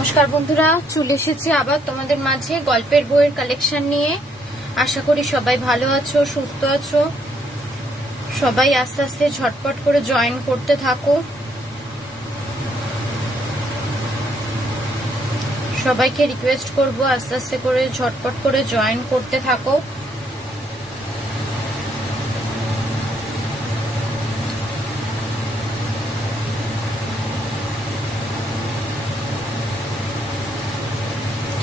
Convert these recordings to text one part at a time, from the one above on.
নমস্কার বন্ধুরা, চলে এসেছি আবার তোমাদের মাঝে গল্পের বইয়ের কালেকশন নিয়ে। আশা করি সবাই ভালো আছো, সুস্থ আছো। সবাই আস্তে আস্তে ঝটপট করে জয়েন করতে থাকো। সবাইকে রিকোয়েস্ট করব আস্তে আস্তে করে ঝটপট করে জয়েন করতে থাকো।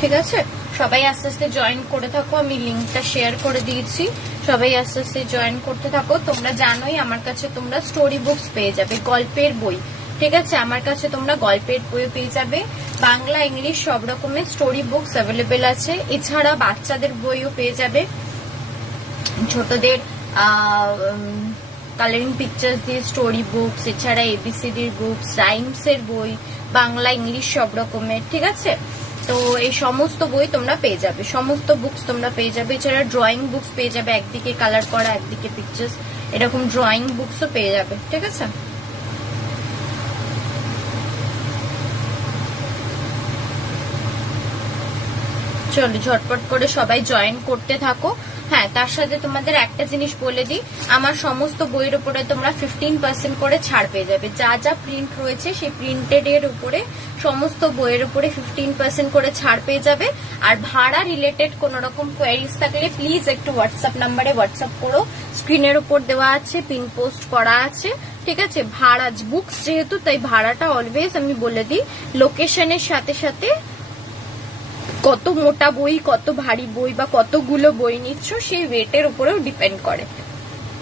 ঠিক আছে, সবাই আস্তে আস্তে জয়েন করে থাকো। আমি লিঙ্কটা শেয়ার করে দিয়েছি, সবাই আস্তে আস্তে জয়েন করতে থাকো। তোমরা জানোই আমার কাছে তোমরা স্টোরি বুকস পেয়ে যাবে, গল্পের বই। ঠিক আছে, আমার কাছে তোমরা গল্পের বই পেয়ে যাবে, বাংলা ইংলিশ সব রকমের স্টোরি বুকস অ্যাভেলেবেল আছে। এছাড়া বাচ্চাদের বইও পেয়ে যাবে, ছোটদের কালারিং পিকচার্স দিয়ে স্টোরি বুকস, এছাড়া এবিসিডির বুকস, রাইমস এর বই, বাংলা ইংলিশ সব রকমের। ঠিক আছে, তো এই সমস্ত বই তোমরা পেয়ে যাবে, সমস্ত বুকস তোমরা পেয়ে যাবে। এছাড়া ড্রয়িং বুকস পেয়ে যাবে, একদিকে কালার করা একদিকে পিকচার্স, এরকম ড্রয়িং বুকসও পেয়ে যাবে। ঠিক আছে, চলো ঝটপট করে সবাই জয়েন করতে থাকো। হ্যাঁ, তার সাথে তোমাদের একটা জিনিস বলে দিই, আমার সমস্ত বইয়ের উপরে তোমরা 15% করে ছাড় পেয়ে যাবে। যা যা প্রিন্ট রয়েছে সেই প্রিন্টেড এর উপরে সমস্ত বইয়ের উপরে 15% করে ছাড় পেয়ে যাবে। আর ভাড়া রিলেটেড কোন রকম কোয়ারিজ থাকলে প্লিজ একটু হোয়াটসঅ্যাপ নাম্বারে হোয়াটসঅ্যাপ করো, স্ক্রিনের উপর দেওয়া আছে, পিন পোস্ট করা আছে। ঠিক আছে, ভাড়া বুকস যেহেতু তাই ভাড়াটা অলওয়েজ আমি বলে দিই লোকেশনের সাথে সাথে কত মোটা বই, কত ভারী বই বা কতগুলো বই নিচ্ছ সেই ওয়েটের উপরেও ডিপেন্ড করে।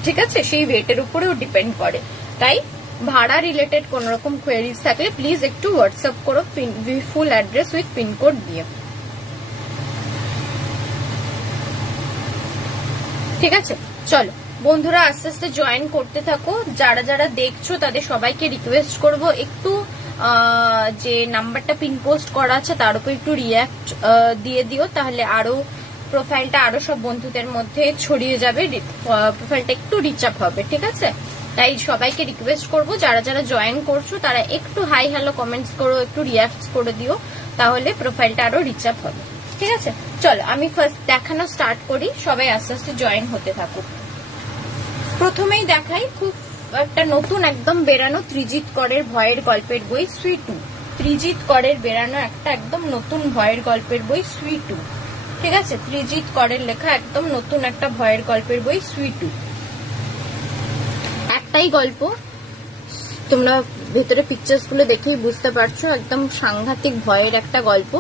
ঠিক আছে, সেই ওয়েটের উপরেও ডিপেন্ড করে। তাই ভাড়া রিলেটেড কোন রকম কোয়েরিজ থাকলে প্লিজ একটু হোয়াটসঅ্যাপ করো, ফুল অ্যাড্রেস উইথ পিনকোড দিয়ে। ঠিক আছে, চলো বন্ধুরা আস্তে আস্তে জয়েন করতে থাকো। যারা যারা দেখছো তাদের সবাইকে রিকোয়েস্ট করব একটু যে নাম্বারটা পিন পোস্ট করা আছে তার উপর একটু রিয়াক্ট দিয়ে দিও, তাহলে আরো প্রোফাইলটা আরো সব বন্ধুদের মধ্যে ছড়িয়ে যাবে, প্রোফাইলটা একটু রিচ আপ হবে। ঠিক আছে, তাই সবাইকে রিকোয়েস্ট করব যারা যারা জয়েন করছো তারা একটু হাই হ্যালো কমেন্টস করো, একটু রিয়াক্ট করে দিও, তাহলে প্রোফাইলটা আরো রিচ আপ হবে। ঠিক আছে, চলো আমি ফার্স্ট দেখানো স্টার্ট করি, সবাই আস্তে আস্তে জয়েন হতে থাকুক। প্রথমেই দেখাই খুব একটা নতুন একদম বেরানো ত্রিজিৎ করের ভয়ের গল্পের বই সুই 2। ত্রিজিৎ করের বেরানো একটা একদম নতুন ভয়ের গল্পের বই সুই 2। ঠিক আছে, ত্রিজিৎ করের লেখা একদম নতুন একটা ভয়ের গল্পের বই সুই 2। একটাই গল্প, তোমরা ভেতরে পিকচার্স গুলো দেখেই বুঝতে পারছো, একদম সাংঘাতিক ভয়ের একটা গল্প।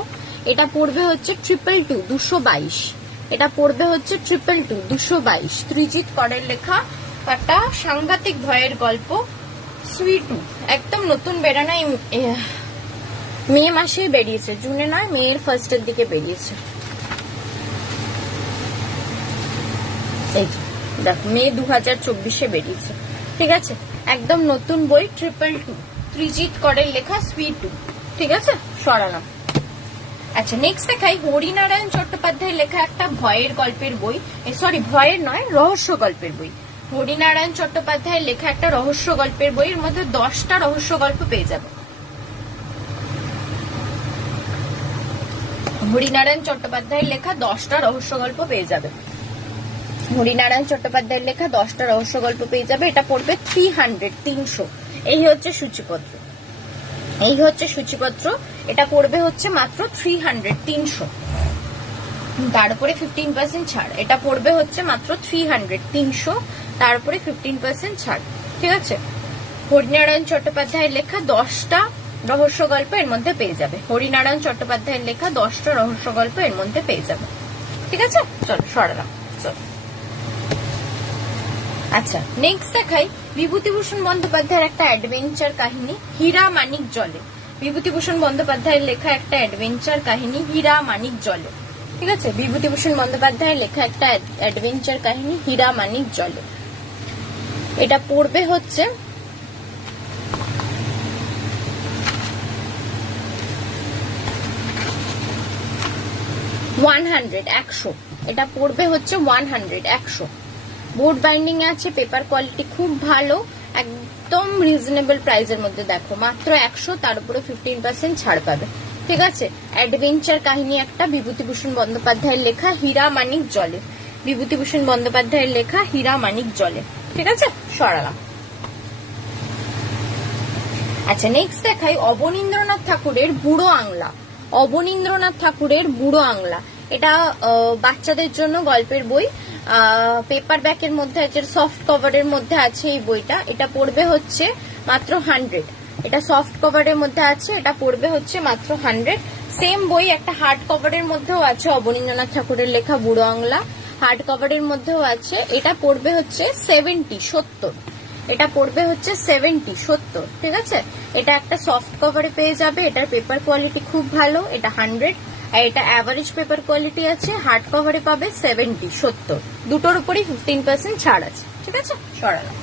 এটা পড়বে হচ্ছে 222 222, এটা পড়বে হচ্ছে 222 222। ত্রিজিৎ করের লেখা একটা সাংঘাতিক ভয়ের গল্প সুই 2, একদম নতুন বেরানো, মে মাসে বেরিয়েছে, জুনে নয় মেয়ের ফার্স্টের দিকে বেরিয়েছে। এই দেখো মে 2024 বেরিয়েছে। ঠিক আছে, একদম নতুন বই 222, ত্রিজিৎ করের লেখা সুই 2। ঠিক আছে, সরালাম। আচ্ছা, নেক্সট দেখাই হরিনারায়ণ চট্টোপাধ্যায়ের লেখা একটা ভয়ের গল্পের বই, সরি ভয়ের নয়, রহস্য গল্পের বই। হরিনারায়ণ চট্টোপাধ্যায়ের লেখা একটা রহস্য গল্পের বই, এর মধ্যে 10টা রহস্য গল্প পেয়ে যাবে। হরিনারায়ণ চট্টোপাধ্যায়ের লেখা 10টা রহস্য গল্প পেয়ে যাবে। হরিনারায়ণ চট্টোপাধ্যায়ের লেখা 10টা রহস্য গল্প পেয়ে যাবে। এটা পড়বে 300। এই হচ্ছে সূচিপত্র, এই হচ্ছে সূচিপত্র। এটা পড়বে হচ্ছে মাত্র 300। তার উপরে 15% ছাড়। এটা পড়বে হচ্ছে মাত্র 300, তার উপরে 15% ছাড়। ঠিক আছে, হরিনারায়ণ চট্টোপাধ্যায়ের লেখা 10টা রহস্য গল্প এর মধ্যে পেয়ে যাবে। হরিনারায়ণ চট্টোপাধ্যায়ের লেখা 10টা রহস্য গল্প এর মধ্যে পেয়ে যাবে। ঠিক আছে, চলো সরালাম। চলো আচ্ছা, নেক্সট দেখাই বিভূতিভূষণ বন্দ্যোপাধ্যায়ের একটা অ্যাডভেঞ্চার কাহিনী হীরা মানিক জলে। বিভূতিভূষণ বন্দ্যোপাধ্যায়ের লেখা একটা অ্যাডভেঞ্চার কাহিনী হীরা মানিক জলে। ঠিক আছে, বিভূতিভূষণ বন্দ্যোপাধ্যায়ের লেখা একটা অ্যাডভেঞ্চার কাহিনী হীরা মানিক জলে। এটা পড়বে হচ্ছে 100। এটা পড়বে হচ্ছে 100। বোর্ড বাইন্ডিং এ আছে, পেপার কোয়ালিটি খুব ভালো, একদম রিজনেবল প্রাইসের মধ্যে। দেখো মাত্র 100, তার উপরে 15% ছাড় পাবে। ঠিক আছে, অ্যাডভেঞ্চার কাহিনী একটা, বিভূতিভূষণ বন্দ্যোপাধ্যায়ের লেখা, হীরা মানিক জলে, বিভূতিভূষণ বন্দ্যোপাধ্যায়ের লেখা হীরা মানিক জলে। ঠিক আছে, সরালাম। আচ্ছা, নেক্সট দেখাই অবনীন্দ্রনাথ ঠাকুরের বুড়ো আংলা। অবনীন্দ্রনাথ ঠাকুরের বুড়ো আংলা, এটা বাচ্চাদের জন্য গল্পের বই, পেপার ব্যাকের মধ্যে আছে, সফট কভারের মধ্যে আছে এই বইটা। এটা পড়বে হচ্ছে মাত্র 100। এটা সফট কভারের মধ্যে আছে, এটা পড়বে হচ্ছে মাত্র 100। সেম বই একটা হার্ড কভারের মধ্যেও আছে, অবনীন্দ্রনাথ ঠাকুরের লেখা বুড়ো আংলা, হার্ড কভারের মধ্যেও আছে। এটা পড়বে হচ্ছে 70। এটা পড়বে হচ্ছে 70। ঠিক আছে, এটা একটা সফট কভারে পেয়ে যাবে, এটার পেপার কোয়ালিটি খুব ভালো, এটা 100। আর এটা অ্যাভারেজ পেপার কোয়ালিটি আছে, হার্ড কভারে পাবে 70। দুটোর উপরই 15% ছাড় আছে। ঠিক আছে, সরালাম।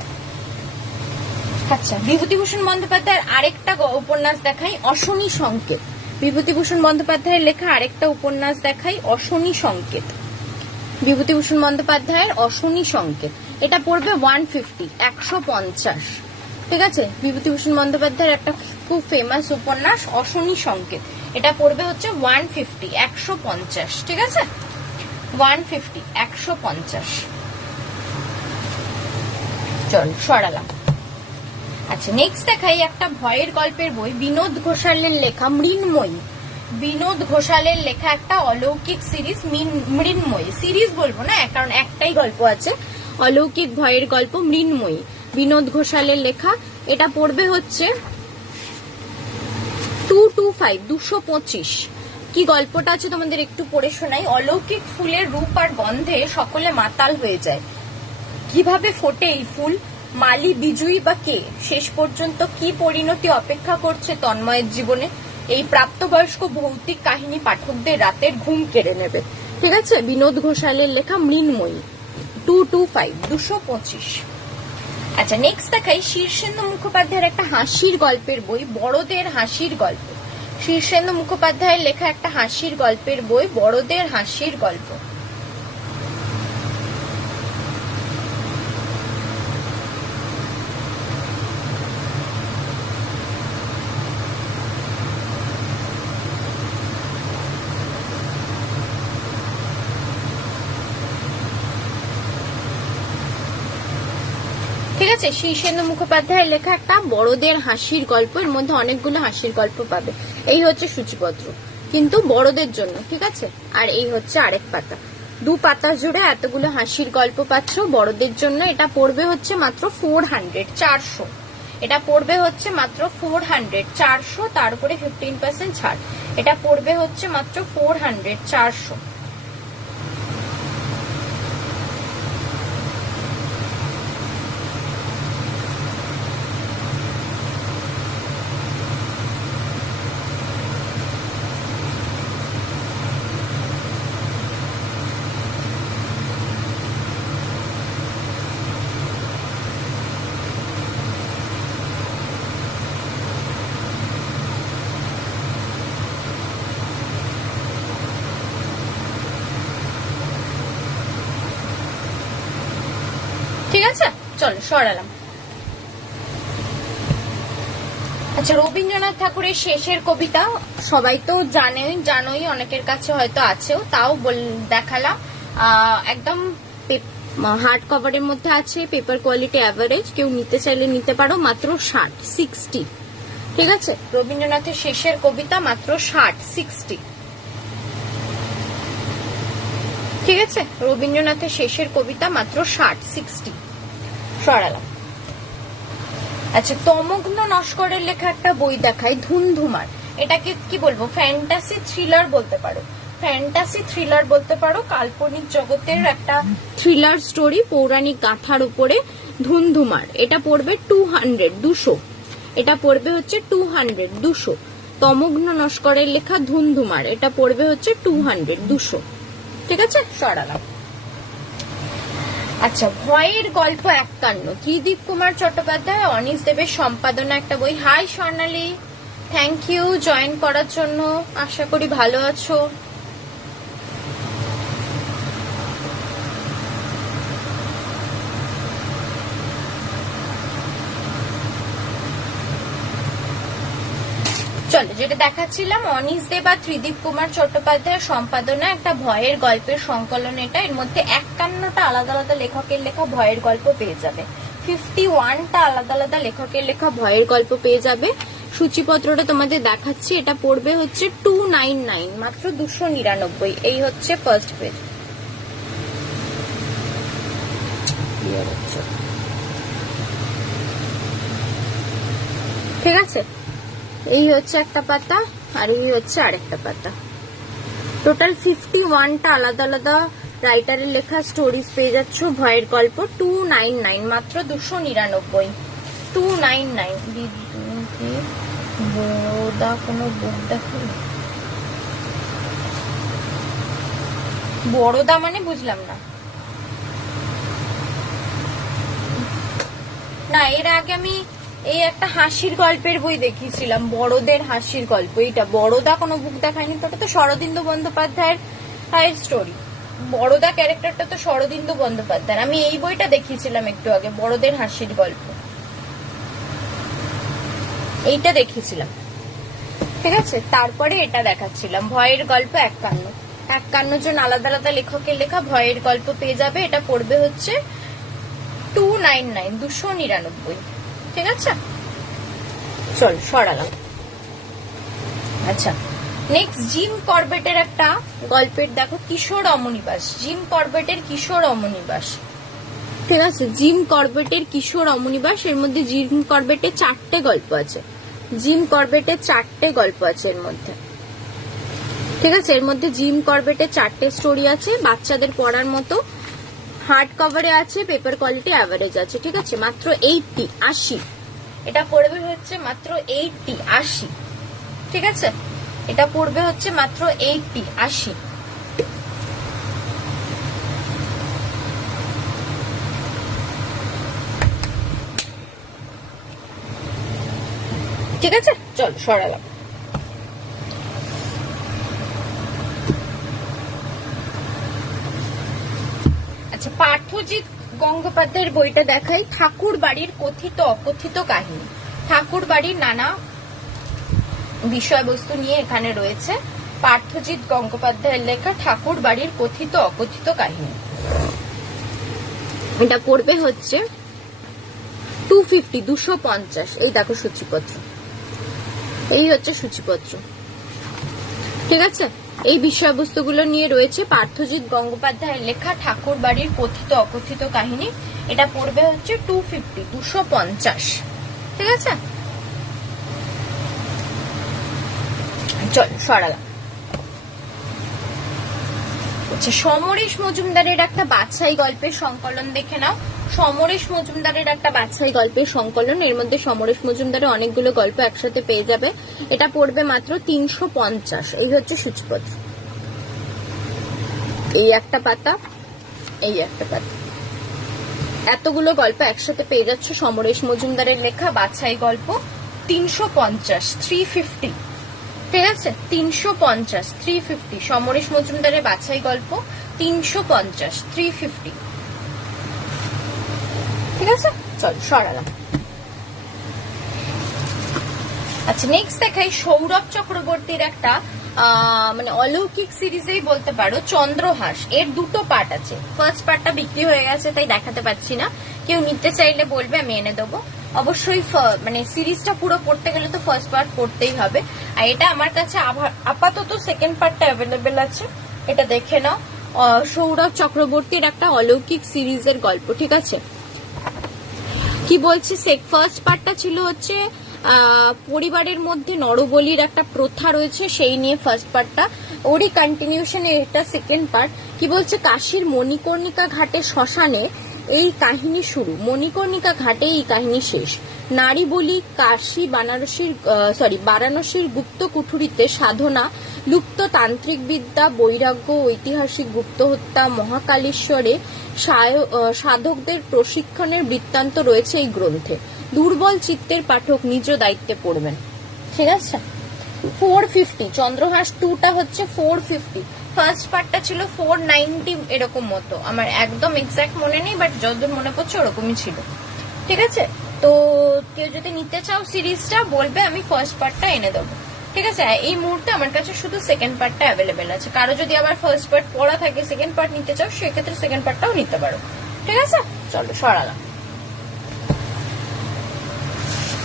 আচ্ছা, বিভূতিভূষণ বন্দ্যোপাধ্যায়ের আরেকটা উপন্যাস দেখাই, অশনি সংকেত। বিভূতিভূষণ বন্দ্যোপাধ্যায়ের লেখা আরেকটা উপন্যাস দেখাই, অশনি সংকেত। বিভূতিভূষণ বন্দ্যোপাধ্যায়ের অশনি সংকেত, এটা পড়বে 150, 150। ঠিক আছে, বিভূতিভূষণ বন্দ্যোপাধ্যায়ের একটা খুব ফেমাস উপন্যাস অশনি সংকেত, এটা পড়বে হচ্ছে 150, 150। ঠিক আছে, 150, 150। চল, সরালাম। আচ্ছা, নেক্সট দেখাই একটা ভয়ের গল্পের বই, বিনোদ ঘোষালের লেখা মৃন্ময়ী। বিনোদ ঘোষালের লেখা একটা অলৌকিক সিরিজ, মৃন্ময়ী। সিরিজ বলবো না, কারণ একটাই গল্প আছে, অলৌকিক ভয়ের গল্প মৃন্ময়ী, বিনোদ ঘোষালের লেখা। এটা পড়বে হচ্ছে 225, 225। কি গল্পটা আছে তোমাদের একটু পড়ে শোনাই। অলৌকিক ফুলের রূপ আর গন্ধে সকলে মাতাল হয়ে যায়। কিভাবে ফোটে এই ফুল, মালি বিজয়ী বা কে, শেষ পর্যন্ত কি পরিণতি অপেক্ষা করছে তন্ময়ের জীবনে, এই প্রাপ্তবয়স্ক ভৌতিক কাহিনী পাঠকদের রাতের ঘুম কেড়ে নেবে। ঠিক আছে, বিনোদ ঘোষালের লেখা মৃন্ময়ী, 225, 225। আচ্ছা, নেক্সট দেখাই শীর্ষেন্দু মুখোপাধ্যায়ের একটা হাসির গল্পের বই, বড়দের হাসির গল্প। শীর্ষেন্দু মুখোপাধ্যায়ের লেখা একটা হাসির গল্পের বই, বড়দের হাসির গল্প। ঠিক আছে, শীর্ষেন্দু মুখোপাধ্যায়ের লেখা একটা বড়দের হাসির গল্প, এর মধ্যে অনেকগুলো হাসির গল্প পাবে। এই হচ্ছে সূচিপত্র, কিন্তু বড়দের জন্য। ঠিক আছে, আর এই হচ্ছে আরেক পাতা, 2 পাতা জুড়ে এতগুলো হাসির গল্প পাচ্ছ বড়দের জন্য। এটা পড়বে হচ্ছে মাত্র 400, 400। এটা পড়বে হচ্ছে মাত্র 400, 400, তার উপরে 15% ছাড়। এটা পড়বে হচ্ছে মাত্র 400, 400। ঠিক আছে, চলো সরালাম। আচ্ছা, রবীন্দ্রনাথ ঠাকুরের শেষের কবিতা সবাই তো জানোই, অনেকের কাছে হয়তো আছেও, তাও দেখালাম। একদম হার্ড কভারের মধ্যে আছে, পেপার কোয়ালিটি অ্যাভারেজ, কেউ নিতে চাইলে নিতে পারো, মাত্র 60। ঠিক আছে, রবীন্দ্রনাথের শেষের কবিতা মাত্র 60। ঠিক আছে, রবীন্দ্রনাথের শেষের কবিতা মাত্র 60। সরালাম। আচ্ছা, তমগ্ন নস্করের লেখা একটা বই দেখাই, ধুন্ধুমার। এটাকে কি বলবো, ফ্যান্টাসি থ্রিলার বলতে পারো, ফ্যান্টাসি থ্রিলার বলতে পারো, কাল্পনিক জগতের একটা থ্রিলার স্টোরি, পৌরাণিক গাথার উপরে। ধুন্ধুমার, এটা পড়বে 200, 200। এটা পড়বে হচ্ছে 200, 200। তমগ্ন নস্করের লেখা ধুন্ধুমার, এটা পড়বে হচ্ছে 200, 200। ঠিক আছে, সরালাম। আচ্ছা, ভয়ের গল্প 51, ত্রিদীপ কুমার চট্টোপাধ্যায়, অনিশ দেবের সম্পাদনা একটা বই। Hi Swarnali, thank you join করার জন্য, আশা করি ভালো আছো। চল চলো, যেটা দেখাচ্ছিলাম অনিশ দে বা ত্রিদীপ কুমার চট্টোপাধ্যায়ের সম্পাদনা একটা ভয়ের গল্পের সংকলন। এটা এর মধ্যে 51টা আলাদা আলাদা লেখকের লেখা ভয়ের গল্প পেয়ে যাবে, 51টা আলাদা আলাদা লেখকের লেখা ভয়ের গল্প পেয়ে যাবে। সূচিপত্রটা তোমাদের দেখাচ্ছি, এটা পড়বে হচ্ছে 299, মাত্র 299। এই হচ্ছে ফার্স্ট পেজ। ঠিক আছে, এই হচ্ছে একটা পাতা আর এই হচ্ছে আরেকটা পাতা। টোটাল 51টা আলাদা আলাদা রাইটারের লেখা স্টোরিজ পেয়ে যাচ্ছ ভয়ের গল্প, 299, মাত্র 299, 299। বড়দা কোনো বুক দেখো, বড়দা মানে বুঝলাম না। না, এর আগে আমি এই একটা হাসির গল্পের বই দেখিয়েছিলাম, বড়দের হাসির গল্প। এইটা বড়দা কোনো বুক দেখায়নি, তো ওটা তো শরদিন্দু বন্দ্যোপাধ্যায়ের স্টোরি। বড়দা ক্যারেক্টারটা তো শরদিন্দু বন্দ্যোপাধ্যায়। আমি এই বইটা দেখিয়েছিলাম একটু আগে, বড়দের হাসির গল্প, এইটা দেখিয়েছিলাম। ঠিক আছে, তারপরে এটা দেখাচ্ছিলাম ভয়ের গল্প 51 জন আলাদা আলাদা লেখকের লেখা ভয়ের গল্প পেয়ে যাবে। এটা পড়বে হচ্ছে 299, 299। ঠিক আছে, চল সরালাম। আচ্ছা, নেক্সট জিম করবেটের একটা গল্পের দেখো, কিশোর অমনিবাস। জিম করবেটের কিশোর অমনিবাস। ঠিক আছে, জিম করবেটের কিশোর অমনিবাস। এর মধ্যে জিম করবেটের 4টে গল্প আছে, জিম করবেটের 4টে গল্প আছে এর মধ্যে। ঠিক আছে, এর মধ্যে জিম করবেটের 4টে স্টোরি আছে, বাচ্চাদের পড়ার মতো। হার্ড কভারে আছে, পেপার কোয়ালিটি অ্যাভারেজ আছে। ঠিক আছে, মাত্র 80। এটা পড়বে হচ্ছে মাত্র 80। ঠিক আছে, এটা পড়বে হচ্ছে মাত্র 80। ঠিক আছে, চল সরালাম। আচ্ছা, পার্থজিৎ গঙ্গোপাধ্যায়ের বইটা দেখাই, ঠাকুর বাড়ির কথিত অকথিত কাহিনী। ঠাকুর বাড়ির নানা বিষয়বস্তু নিয়ে এখানে রয়েছে পার্থজিৎ গঙ্গোপাধ্যায়ের লেখা ঠাকুর বাড়ির কথিত অকথিত কাহিনী। এটা পড়বে হচ্ছে 250, 250। এই দেখো সূচিপত্র, এই হচ্ছে সূচিপত্র। ঠিক আছে, এই বিষয়বস্তুগুলো নিয়ে রয়েছে পার্থজিৎ গঙ্গোপাধ্যায়ের লেখা ঠাকুর বাড়ির কথিত অকথিত কাহিনী। এটা পড়বে হচ্ছে 250, 250। ঠিক আছে, চল সরালাম। আচ্ছা, সমরেশ মজুমদারের একটা বাছাই গল্পের সংকলন দেখে নাও। সমরেশ মজুমদারের একটা বাছাই গল্পের সংকলন, এর মধ্যে সমরেশ মজুমদারের অনেকগুলো গল্প একসাথে পেয়ে যাবে। এটা পড়বে মাত্র 350। এই হচ্ছে সূচিপত্র, এই একটা পাতা, এই একটা পাতা, এতগুলো গল্প একসাথে পেয়ে যাচ্ছে সমরেশ মজুমদারের লেখা বাছাই গল্প। 350, 350। ঠিক আছে, 350, 350। সমরেশ মজুমদারের বাছাই গল্প 350, 350। ঠিক আছে, চল সরালাম। আচ্ছা, নেক্সট দেখাই সৌরভ চক্রবর্তীর একটা মানে অলৌকিক সিরিজেই বলতে পারো, চন্দ্রহাস। এর 2টো পার্ট আছে, ফার্স্ট পার্টটা বিক্রি হয়ে গেছে তাই দেখাতে পাচ্ছি না, কেউ নিতে চাইলে বলবে, আমি এনে দেবো। অবশ্যই মানে সিরিজটা পুরো পড়তে গেলে তো ফার্স্ট পার্ট পড়তেই হবে। আর এটা আমার কাছে আপাতত সেকেন্ড পার্টটা অ্যাভেলেবেল আছে, এটা দেখে নাও। সৌরভ চক্রবর্তীর একটা অলৌকিক সিরিজের গল্প। ঠিক আছে, কি বলছি, ফার্স্ট পার্টটা ছিল হচ্ছে পরিবারের মধ্যে নরবলির একটা প্রথা রয়েছে, সেই নিয়ে ফার্স্ট পার্টটা। ওরই কন্টিনিউশনে এটা সেকেন্ড পার্ট। কি বলছে, কাশীর মণিকর্ণিকা ঘাটে শ্মশানে এই কাহিনী শুরু, মণিকর্ণিকা ঘাটে এই কাহিনী শেষ। নারী বলি কাশী বারাণসীর গুপ্ত কুঠুরিতে সাধনা, লুপ্ত তান্ত্রিক বিদ্যা, বৈরাগ্য, ঐতিহাসিক গুপ্ত হত্যা, মহাকালেশ্বরে সাধকদের প্রশিক্ষণের বৃত্তান্ত রয়েছে এই গ্রন্থে। দুর্বল চিত্তের পাঠক নিজ দায়িত্বে পড়বেন। ঠিক আছে, 450। চন্দ্রহাস 2টা হচ্ছে 450, ফার্স্ট পার্টটা ছিল 490 এরকম মতো, আমার একদম এক্সাক্ট মনে নেই, বাট যতদূর মনে পড়ছে ওরকমই ছিল। ঠিক আছে, তো কেউ যদি নিতে চাও সিরিজটা বলবে, আমি ফার্স্ট পার্টটা এনে দেবো। ঠিক আছে। এই মুহূর্তে আমার কাছে শুধু সেকেন্ড পার্টটা অ্যাভেলেবেল আছে। কারো যদি আবার ফার্স্ট পার্ট পড়া থাকে, সেকেন্ড পার্ট নিতে চাও, সেক্ষেত্রে সেকেন্ড পার্টটাও নিতে পারো। ঠিক আছে, চলো সরালাম।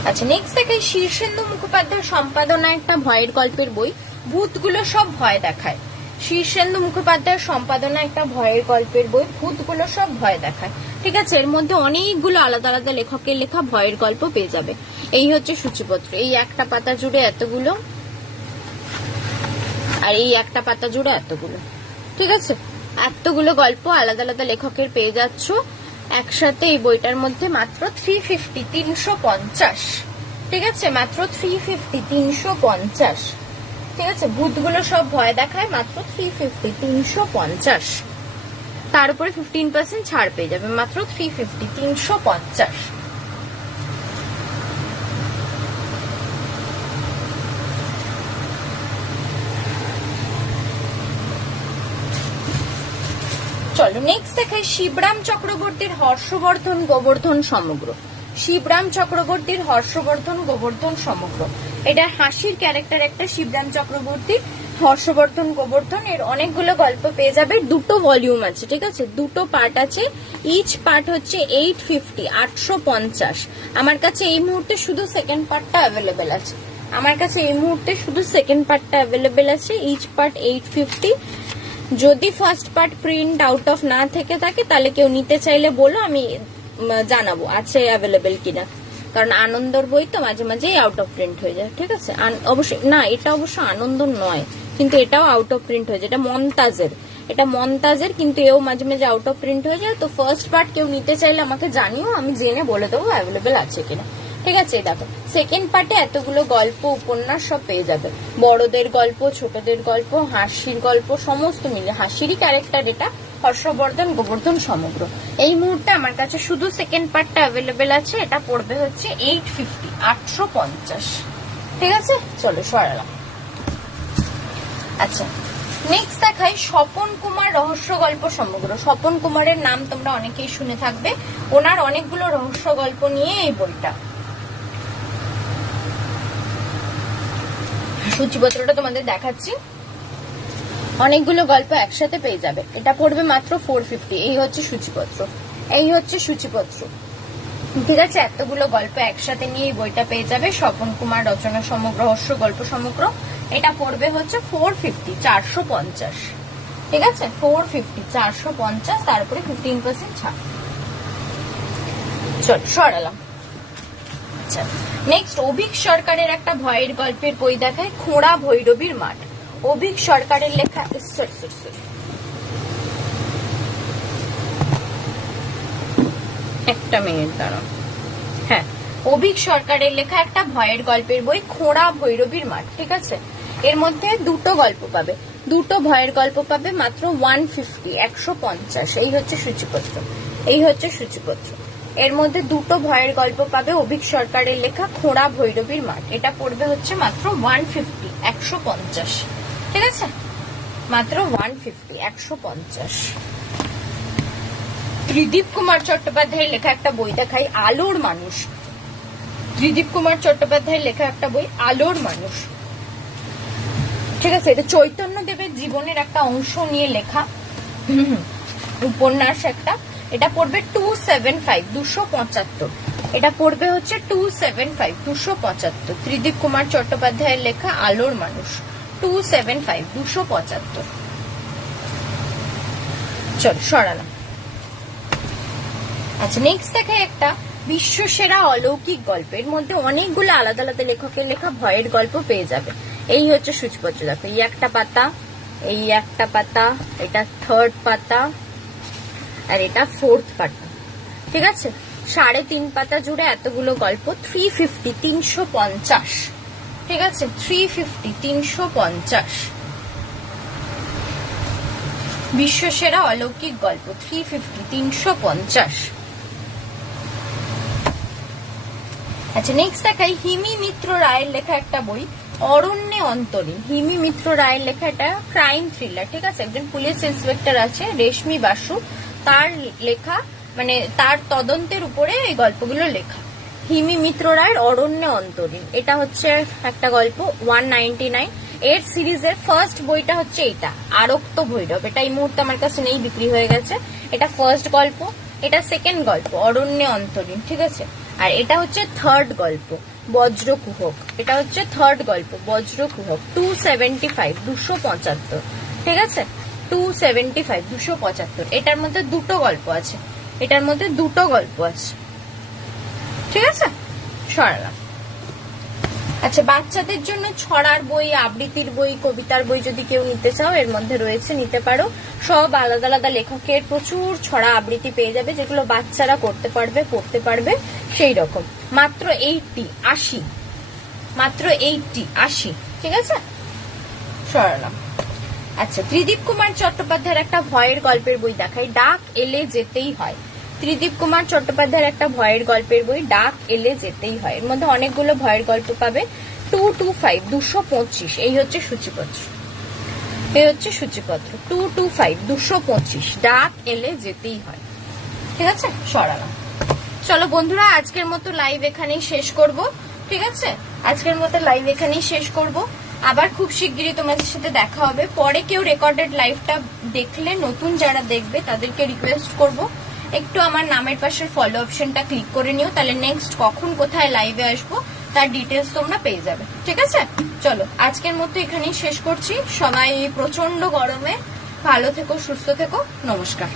আচ্ছা, নেক্সট দেখাই শীর্ষেন্দু মুখোপাধ্যায় সম্পাদনা একটা ভয়ের গল্পের বই, ভূতগুলো সব ভয় দেখায়। শীর্ষেন্দু মুখোপাধ্যায়ের সম্পাদনা একটা ভয়ের গল্পের বই, ভূতগুলো সব ভয় দেখায়। ঠিক আছে, এর মধ্যে অনেকগুলো আলাদা আলাদা লেখকের লেখা ভয়ের গল্প পেয়ে যাবে। এই হচ্ছে সূচিপত্র, এই একটা পাতা জুড়ে এতগুলো, আর এই একটা পাতা জুড়ে এতগুলো। ঠিক আছে, এতগুলো গল্প আলাদা আলাদা লেখকের পেয়ে যাচ্ছ একসাথে এই বইটার মধ্যে মাত্র 350, 350। ঠিক আছে, মাত্র 350, 350। ঠিক আছে, ভূতগুলো সব ভয় দেখায় মাত্র 350, 350। তার উপরে 15% ছাড় পেয়ে যাবে, মাত্র 350, 350। চলো নেক্সট দেখাই শিবরাম চক্রবর্তীর হর্ষবর্ধন গোবর্ধন সমগ্র। শিবরাম চক্রবর্তীর হর্ষবর্ধন গোবর্ধন সমগ্র, এটা হাসির ক্যারেক্টার একটা। শিবরাম চক্রবর্তীর হর্ষবর্ধন গোবর্ধন, এর অনেকগুলো গল্প পেয়ে যাবে। দুটো ভলিউম আছে, ঠিক আছে, দুটো পার্ট আছে। ইচ পার্ট হচ্ছে 850, 850। আমার কাছে এই মুহূর্তে শুধু সেকেন্ড পার্টটা অ্যাভেলেবেল আছে। আমার কাছে এই মুহূর্তে শুধু সেকেন্ড পার্টটা অ্যাভেলেবেল আছে। Each part 850। যদি first part print out of না থেকে থাকে তাহলে কেউ নিতে চাইলে বলো, আমি জানাবো আছে অ্যাভেলেবেল কিনা। কারণ আনন্দর বই তো মাঝে মাঝে আউট অফ প্রিন্ট হয়ে যায়। ঠিক আছে, অবশ্যই না, এটা অবশ্য আনন্দ নয়, কিন্তু এটাও আউট অফ প্রিন্ট হয়ে যায়। এটা মমতাজের, এটা মমতাজের, কিন্তু এও মাঝে মাঝে আউট অফ প্রিন্ট হয়ে যায়। তো ফার্স্ট পার্ট কেউ নিতে চাইলে আমাকে জানিও, আমি জেনে বলে দেবো অ্যাভেলেবেল আছে কিনা। ঠিক আছে, দেখো সেকেন্ড পার্টে এতগুলো গল্প উপন্যাস সব পেয়ে যাবে। বড়দের গল্প, ছোটদের গল্প, হাসির গল্প, সমস্ত মিলে হাসিরই ক্যারেক্টার এটা। হর্ষবর্ধন গোবর্ধন সমগ্র, এই মুহূর্তে আমার কাছে শুধু সেকেন্ড পার্টটা অ্যাভেলেবেল আছে। এটা পড়বে হচ্ছে 850, 850। ঠিক আছে, চলো সরালাম। আচ্ছা, নেক্সট দেখাই স্বপন কুমার রহস্য গল্প সমগ্র। স্বপন কুমারের নাম তোমরা অনেকেই শুনে থাকবে, ওনার অনেকগুলো রহস্য গল্প নিয়ে এই বইটা। সূচিপত্রটা তোমাদের দেখাচ্ছি, অনেকগুলো গল্প একসাথে পেয়ে যাবে। এটা পড়বে মাত্র 450। এই হচ্ছে সূচিপত্র, এই হচ্ছে সূচিপত্র। ঠিক আছে, এতগুলো গল্প একসাথে নিয়ে এই বইটা পেয়ে যাবে। স্বপন কুমার রচনা সমগ্র, রহস্য গল্প সমগ্র। এটা পড়বে হচ্ছে 450, 450। ঠিক আছে, 450, 450, তারপরে 15% ছাড়। চল সরালাম। আচ্ছা, নেক্সট অভিক সরকারের একটা ভয়ের গল্পের বই দেখায়, খোঁড়া ভৈরবীর মাঠ। অভিক সরকারের লেখা, একটা মিনিট দাঁড়াও। হ্যাঁ, অভিক সরকারের লেখা একটা ভয়ের গল্পের বই, খোঁড়া ভৈরবীর মাঠ। ঠিক আছে, এর মধ্যে দুটো গল্প পাবে, দুটো ভয়ের গল্প পাবে মাত্র 150, 150। এই হচ্ছে সূচিপত্র, এই হচ্ছে সূচিপত্র। এর মধ্যে দুটো ভয়ের গল্প পাবে, অভিক সরকারের লেখা খোঁড়া ভৈরবীর মাঠ। এটা পড়বে হচ্ছে মাত্র 150, 150। ঠিক আছে, মাত্র 150, 150। ত্রিদীপ কুমার চট্টোপাধ্যায়ের লেখা একটা বই দেখাই, আলোর মানুষ। ত্রিদীপ কুমার চট্টোপাধ্যায়ের লেখা একটা বই, আলোর মানুষ। ঠিক আছে, এটা চৈতন্য দেবের জীবনের একটা অংশ নিয়ে লেখা উপন্যাস একটা। এটা পড়বে 275, 275। এটা পড়বে হচ্ছে 275, 275। ত্রিদীপ কুমার চট্টোপাধ্যায়ের লেখা আলোর মানুষ, 275, 275। চল সরালাম। আচ্ছা, নেক্সট দেখায় একটা বিশ্বসেরা অলৌকিক গল্প। এর মধ্যে অনেকগুলো আলাদা আলাদা লেখকের লেখা ভয়ের গল্প পেয়ে যাবে। এই হচ্ছে সূচিপত্র, দেখো এই একটা পাতা, এই একটা পাতা, এটা থার্ড পাতা, আর এটা ফোর্থ পাতা। ঠিক আছে, 3.5 পাতা জুড়ে এতগুলো গল্প, 350, 350। ঠিক আছে, 350, 350। বিশ্বসেরা অলৌকিক গল্প, 350, 350। আচ্ছা, নেক্সট দেখাই হিমি মিত্র রায়ের লেখা একটা বই, অরণ্যে অন্তরীণ। হিমি মিত্র রায়ের লেখা এটা ক্রাইম থ্রিলার। ঠিক আছে, একজন পুলিশ ইন্সপেক্টর আছে রেশমি বাসু, তার লেখা, মানে তার তদন্তের উপরে এই গল্পগুলো লেখা। হিমি মিত্র রায়ের অরণ্য অন্তরীণ, এটা হচ্ছে একটা গল্প 199। এর সিরিজের ফার্স্ট বইটা হচ্ছে এটা আরক্ত ভৈরব, এটা এই মুহূর্তে আমার কাছে নেই, বিক্রি হয়ে গেছে। এটা ফার্স্ট গল্প, এটা সেকেন্ড গল্প অরণ্য অন্তরীণ, ঠিক আছে। আর এটা হচ্ছে থার্ড গল্প বজ্রকুহক, এটা হচ্ছে থার্ড গল্প বজ্রকুহক 275, 275, ঠিক আছে। 275, 275। এটার মধ্যে দুটো গল্প আছে, এটার মধ্যে দুটো গল্প আছে, ঠিক আছে। সরালাম। আচ্ছা, বাচ্চাদের জন্য ছড়ার বই, আবৃত্তির বই, কবিতার বই যদি কেউ নিতে চাও এর মধ্যে রয়েছে, নিতে পারো। সব আলাদা আলাদা লেখকের প্রচুর ছড়া আবৃত্তি পেয়ে যাবে, যেগুলো বাচ্চারা করতে পারবে, পড়তে পারবে, সেই রকম। মাত্র 80, মাত্র 80, ঠিক আছে। সরালাম। আচ্ছা, ত্রিদীপ কুমার চট্টোপাধ্যায়ের একটা ভয়ের গল্পের বই দেখাই, ডাক এলে যেতেই হয়। ত্রিদীপ কুমার চট্টোপাধ্যায়ের একটা ভয়ের গল্পের বই, ডাক এলে যেতেই হয়। এর মধ্যে অনেকগুলো ভয়ের গল্প পাবে। 225, 225, এই হচ্ছে সূচিপত্র, এই হচ্ছে সূচিপত্র 225, 225, ডাক এলে যেতেই হয়, ঠিক আছে। সরালাম। চলো বন্ধুরা, আজকের মতো লাইভ এখানেই শেষ করব, ঠিক আছে। আজকের মতো লাইভ এখানেই শেষ করব। আবার খুব শিগগিরই তোমাদের সাথে দেখা হবে। পরে কেউ রেকর্ডেড লাইভটা দেখলে, নতুন যারা দেখবে তাদেরকে রিকোয়েস্ট করব একটু আমার নামের পাশের ফলো অপশনটা ক্লিক করে নিও, তাহলে নেক্সট কখন কোথায় লাইভে আসবো তার ডিটেলস তোমরা পেয়ে যাবে, ঠিক আছে। চলো আজকের মতো এখানেই শেষ করছি। সবাই প্রচন্ড গরমে ভালো থেকো, সুস্থ থেকো, নমস্কার।